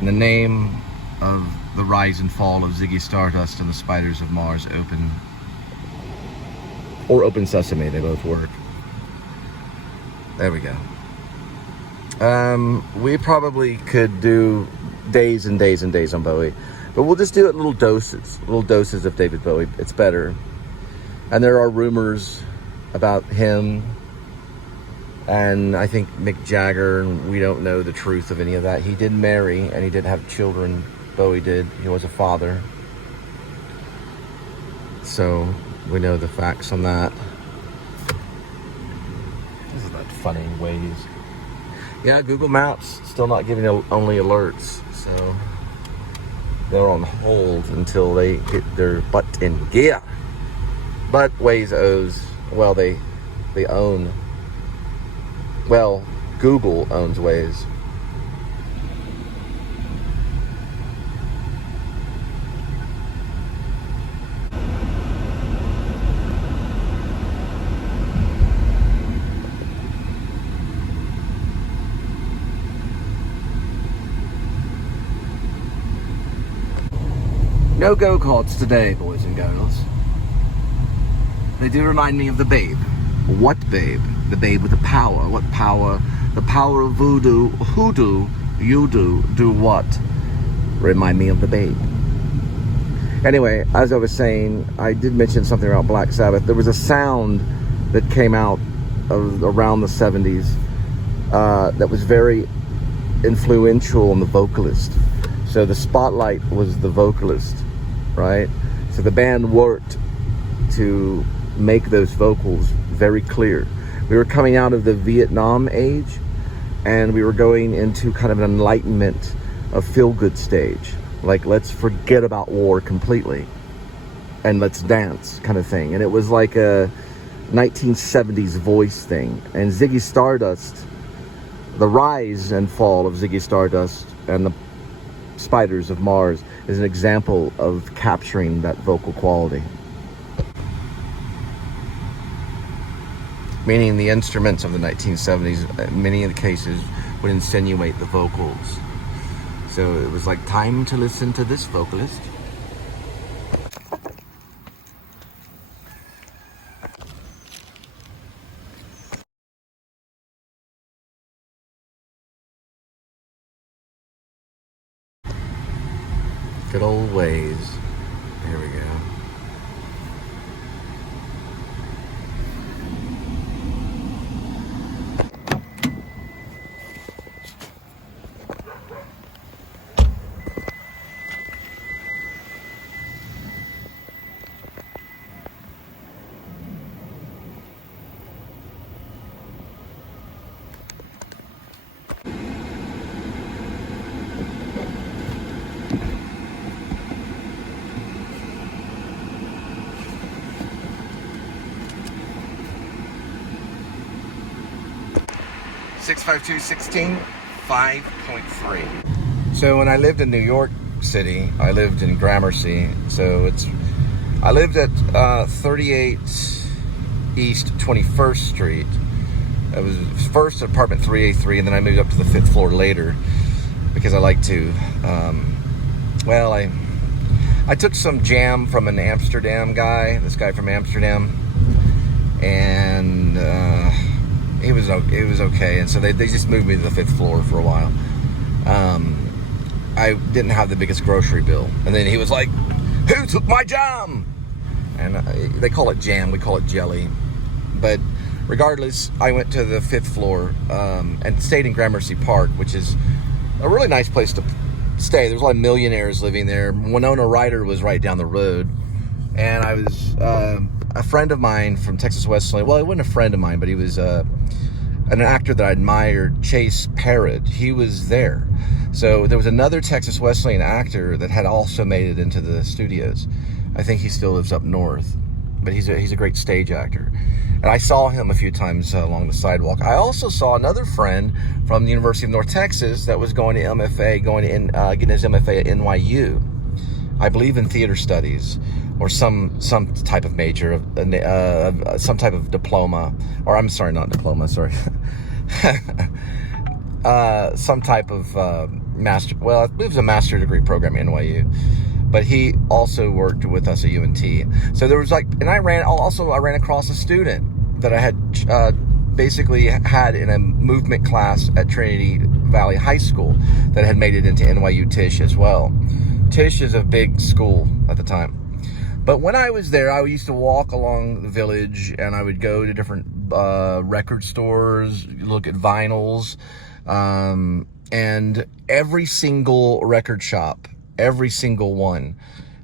In the name of the rise and fall of Ziggy Stardust and the Spiders of Mars, open. Or Open Sesame, they both work. There we go. We probably could do days and days and days on Bowie, but we'll just do it little doses of David Bowie. It's better. And there are rumors about him, and I think Mick Jagger, and we don't know the truth of any of that. He did marry, and he did have children. Bowie did. He was a father. So we know the facts on that. Isn't that funny ways? Yeah, Google Maps still not giving only alerts, so they're on hold until they get their butt in gear. But Waze owes, well, they own, well, Google owns Waze. No go-karts today, boys and girls. They do remind me of the Babe. What Babe? The Babe with the power. What power? The power of voodoo. Hoodoo. You do what? Remind me of the Babe. Anyway, as I was saying, I did mention something about Black Sabbath. There was a sound that came out of around the 70s that was very influential on the vocalist. So the spotlight was the vocalist, right? So the band worked to make those vocals very clear. We were coming out of the Vietnam age, and we were going into kind of an enlightenment of feel-good stage. Like, let's forget about war completely and let's dance kind of thing. And it was like a 1970s voice thing. And Ziggy Stardust, the rise and fall of Ziggy Stardust and the Spiders of Mars is an example of capturing that vocal quality. Meaning the instruments of the 1970s, in many of the cases, would insinuate the vocals. So it was like, time to listen to this vocalist. Good old ways. There we go. (65216) 5.3. So when I lived in New York City, I lived in Gramercy. So I lived at 38 East 21st Street. It was first apartment 3A3, and then I moved up to the 5th floor later because I like to. Well, I took some jam from an Amsterdam guy. This guy from Amsterdam, and it was okay, and so they just moved me to the 5th floor for a while. I didn't have the biggest grocery bill, and then he was like, "Who took my jam?" And they call it jam, we call it jelly. But regardless, I went to the 5th floor and stayed in Gramercy Park, which is a really nice place to stay. There's a lot of millionaires living there. Winona Ryder was right down the road, and I was a friend of mine from Texas Wesleyan. Well, he wasn't a friend of mine, but he was an actor that I admired, Chase Parrott. He was there. So there was another Texas Wesleyan actor that had also made it into the studios. I think he still lives up north, but he's a great stage actor. And I saw him a few times along the sidewalk. I also saw another friend from the University of North Texas that was going to MFA, getting his MFA at NYU. I believe in theater studies, or some type of major, some type of diploma, or I'm sorry, not diploma, sorry. Some type of well, it was a master degree program at NYU, but he also worked with us at UNT. So there was and I ran across a student that I had basically had in a movement class at Trinity Valley High School that had made it into NYU Tisch as well. Tisch is a big school at the time. But when I was there, I used to walk along the village, and I would go to different record stores, look at vinyls, and every single record shop, every single one,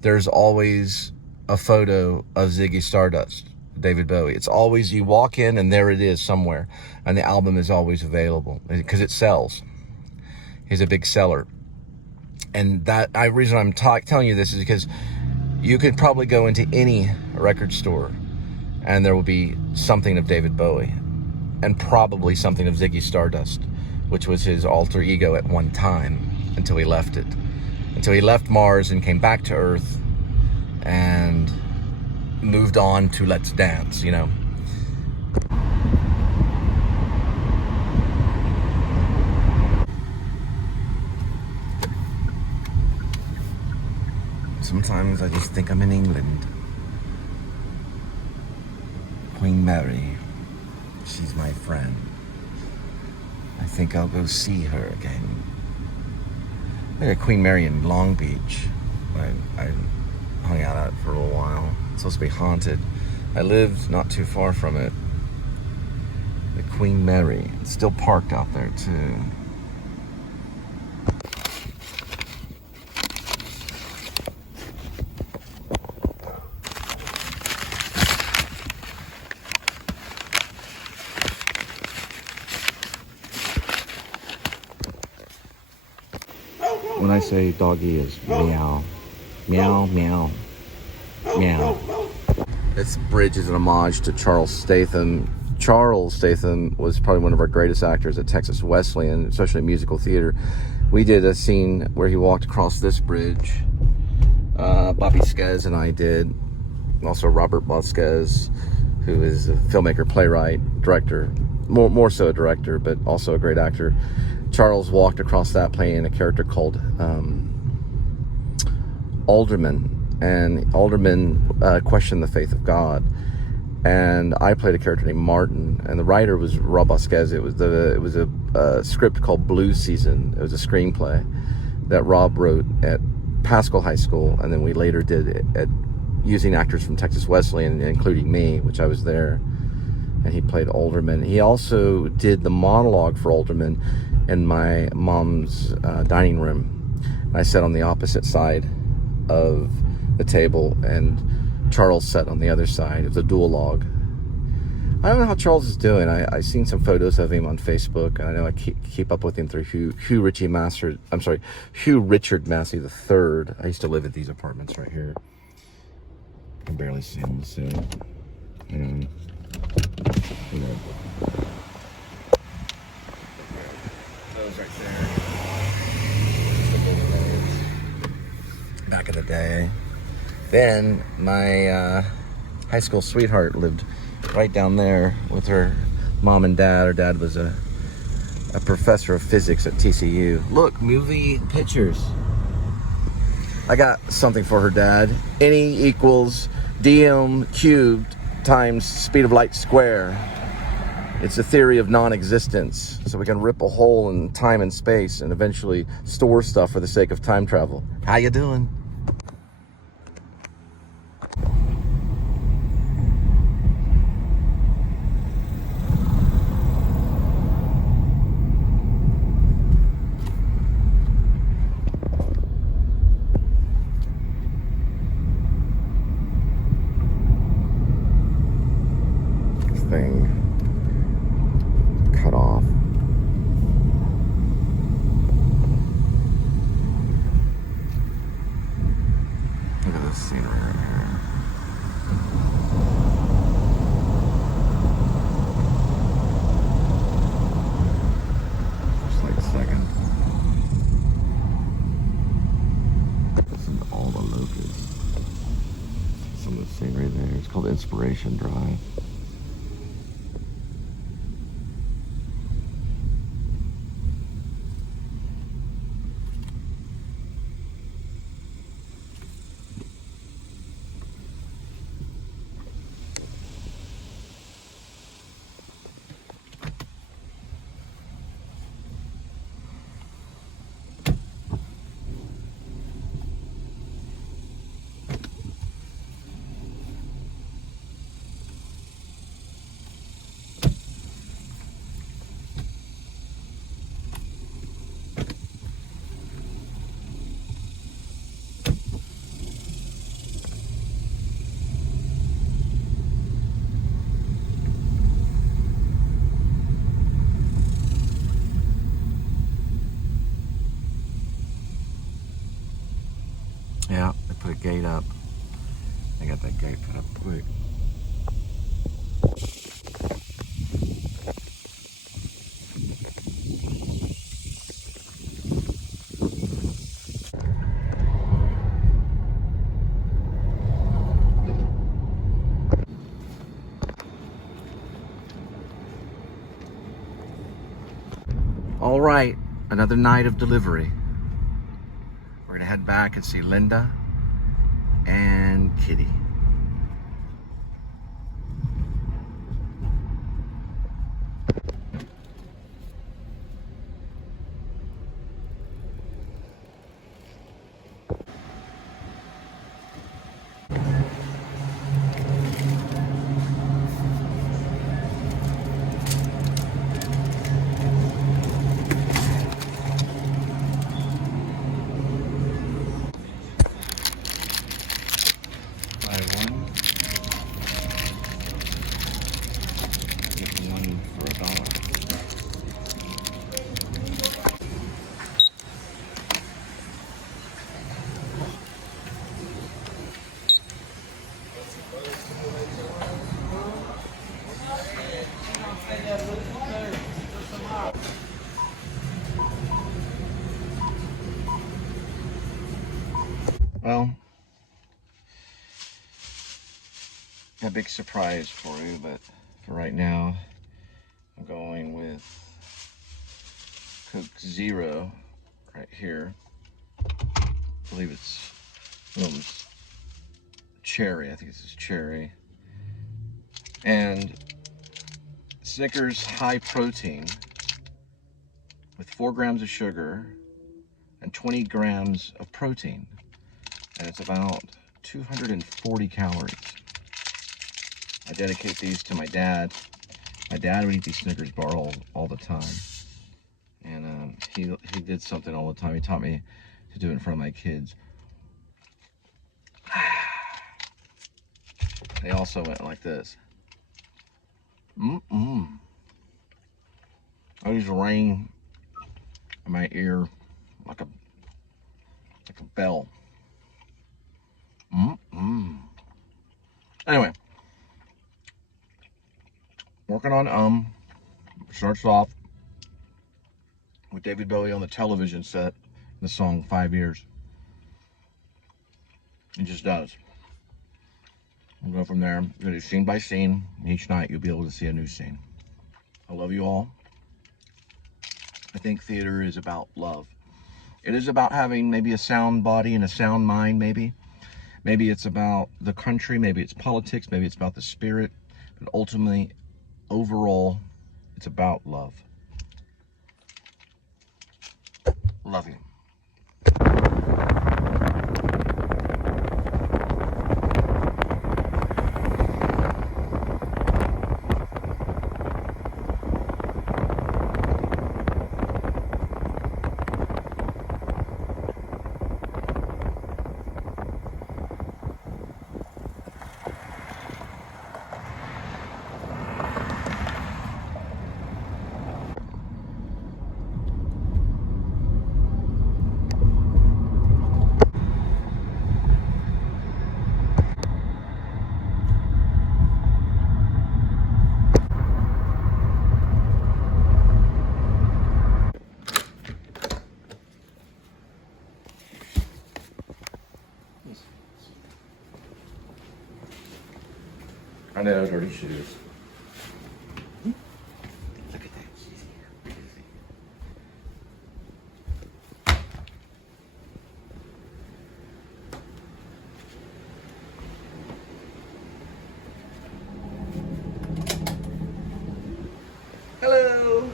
there's always a photo of Ziggy Stardust, David Bowie. It's always, you walk in and there it is somewhere, and the album is always available because it sells. He's a big seller. And reason I'm telling you this is because you could probably go into any record store and there will be something of David Bowie and probably something of Ziggy Stardust, which was his alter ego at one time until he left it. Until he left Mars and came back to Earth and moved on to Let's Dance, you know. Sometimes I just think I'm in England. Queen Mary, she's my friend. I think I'll go see her again. I had Queen Mary in Long Beach. I hung out at it for a little while. It's supposed to be haunted. I lived not too far from it. The Queen Mary. It's still parked out there too. When I say doggy is meow, meow, meow, meow. This bridge is an homage to Charles Statham. Charles Statham was probably one of our greatest actors at Texas Wesleyan, especially musical theater. We did a scene where he walked across this bridge. Bobby Skez and I did. Also Robert Vasquez, who is a filmmaker, playwright, director. More so a director, but also a great actor. Charles walked across that playing a character called Alderman, and Alderman questioned the faith of God. And I played a character named Martin, and the writer was Rob Vasquez. It was a script called Blue Season. It was a screenplay that Rob wrote at Pascal High School, and then we later did it using actors from Texas Wesleyan, including me, which I was there. And he played Alderman. He also did the monologue for Alderman in my mom's dining room. I sat on the opposite side of the table, and Charles sat on the other side. It was a duologue. I don't know how Charles is doing. I've seen some photos of him on Facebook, and I know I keep up with him through Hugh Richard Massey III. I used to live at these apartments right here. I can barely see him soon. Those right there. Back in the day. Then my high school sweetheart lived right down there with her mom and dad. Her dad was a professor of physics at TCU. Look, movie pictures. I got something for her dad. NE equals dm cubed times speed of light square. It's a theory of non-existence. So we can rip a hole in time and space and eventually store stuff for the sake of time travel. How you doing? Thing cut off. Look at this scenery right here. Just like a second. Listen to all the locusts. Some of the scenery there. It's called Inspiration Drive. Yeah, they put a gate up. They got that gate put up quick. All right, another night of delivery. We're gonna head back and see Linda and Kitty. Buy one, get one for $1. Well, a big surprise for you, but for right now, I'm going with Coke Zero right here. I believe it's cherry. I think this is cherry. And Snickers high protein with 4 grams of sugar and 20 grams of protein. And it's about 240 calories. I dedicate these to my dad. My dad would eat these Snickers bar all the time. And he did something all the time. He taught me to do it in front of my kids. They also went like this. I used to ring in my ear like a bell. Anyway, working on starts off with David Bowie on the television set, the song 5 Years. It just does. We'll go from there. We're going to do scene by scene. Each night you'll be able to see a new scene. I love you all. I think theater is about love. It is about having maybe a sound body and a sound mind, maybe. Maybe it's about the country, maybe it's politics, maybe it's about the spirit. But ultimately, overall, it's about love. Love you. I know, dirty shoes. Look at that. She's here. Hello.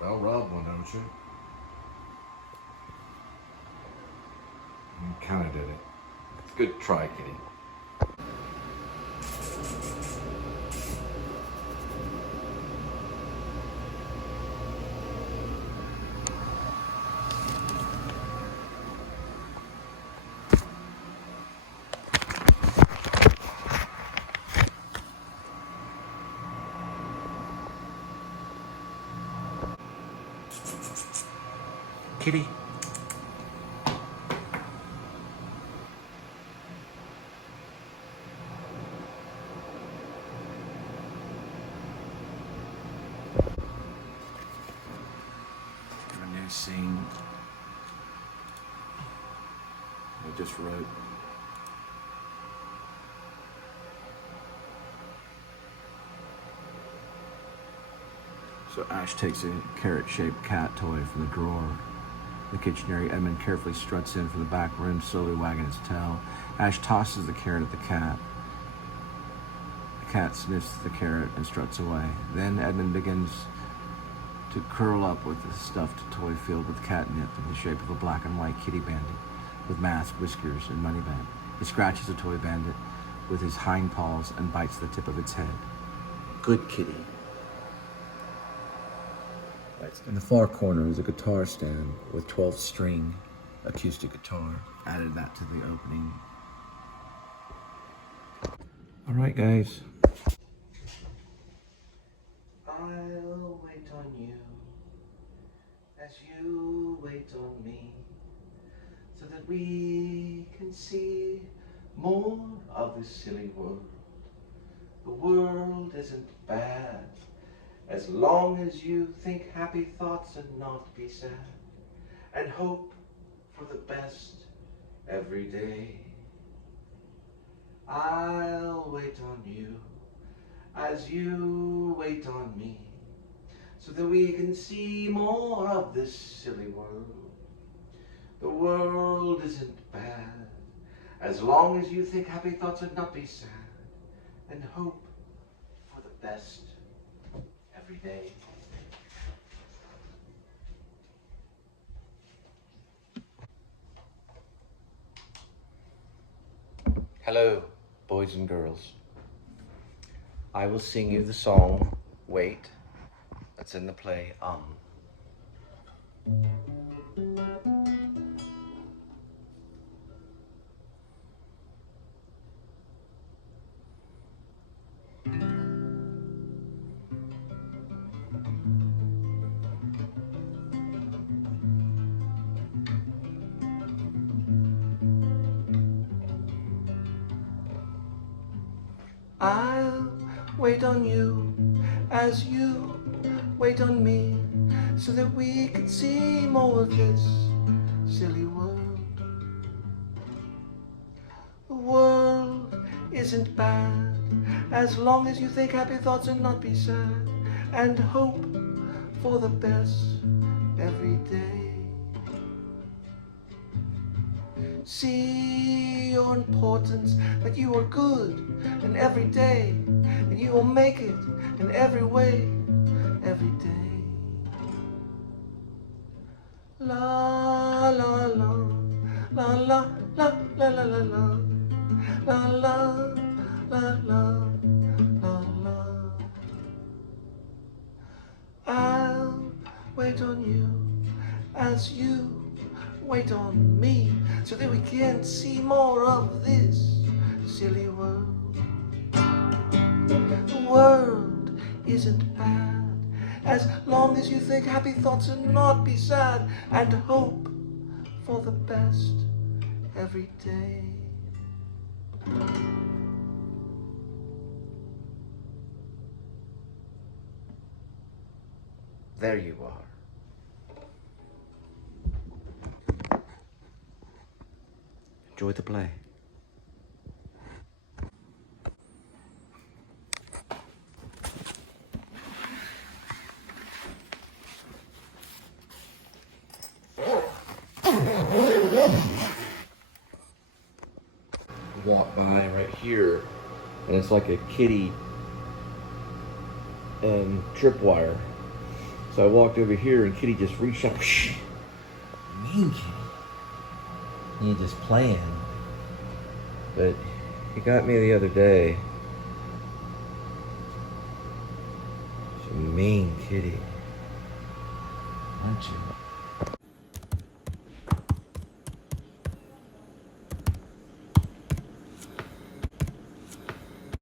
Well, rub one, don't you? You kind of did it. Good try, kitty. Kitty. A new scene I just wrote. So Ash takes a carrot-shaped cat toy from the drawer. The kitchen area, Edmund carefully struts in from the back room, slowly wagging its tail. Ash tosses the carrot at the cat. The cat sniffs the carrot and struts away. Then Edmund begins to curl up with the stuffed toy filled with catnip in the shape of a black and white kitty bandit with mask, whiskers, and money bag. He scratches the toy bandit with his hind paws and bites the tip of its head. Good kitty. In the far corner is a guitar stand with 12-string acoustic guitar. Added that to the opening. All right, guys. I'll wait on you as you wait on me, so that we can see more of this silly world. The world isn't bad, as long as you think happy thoughts and not be sad, and hope for the best every day. I'll wait on you as you wait on me, so that we can see more of this silly world. The world isn't bad, as long as you think happy thoughts and not be sad, and hope for the best every day. Hello, boys and girls. I will sing you the song, Wait, that's in the play, I'll wait on you as you wait on me, so that we can see more of this silly world. The world isn't bad, as long as you think happy thoughts and not be sad, and hope for the best every day. See your importance, that you are good in every day, and you will make it in every way, every day. La la la, la la la la la la la, la la la la la la. I'll wait on you as you wait on me, so that we can see more of this silly world. The world isn't bad, as long as you think happy thoughts and not be sad, and hope for the best every day. There you are. Enjoy the play. Walk by right here, and it's like a kitty tripwire. So I walked over here, and Kitty just reached out. Mean Kitty. You're just playing. But he got me the other day. She's a mean kitty. Aren't you?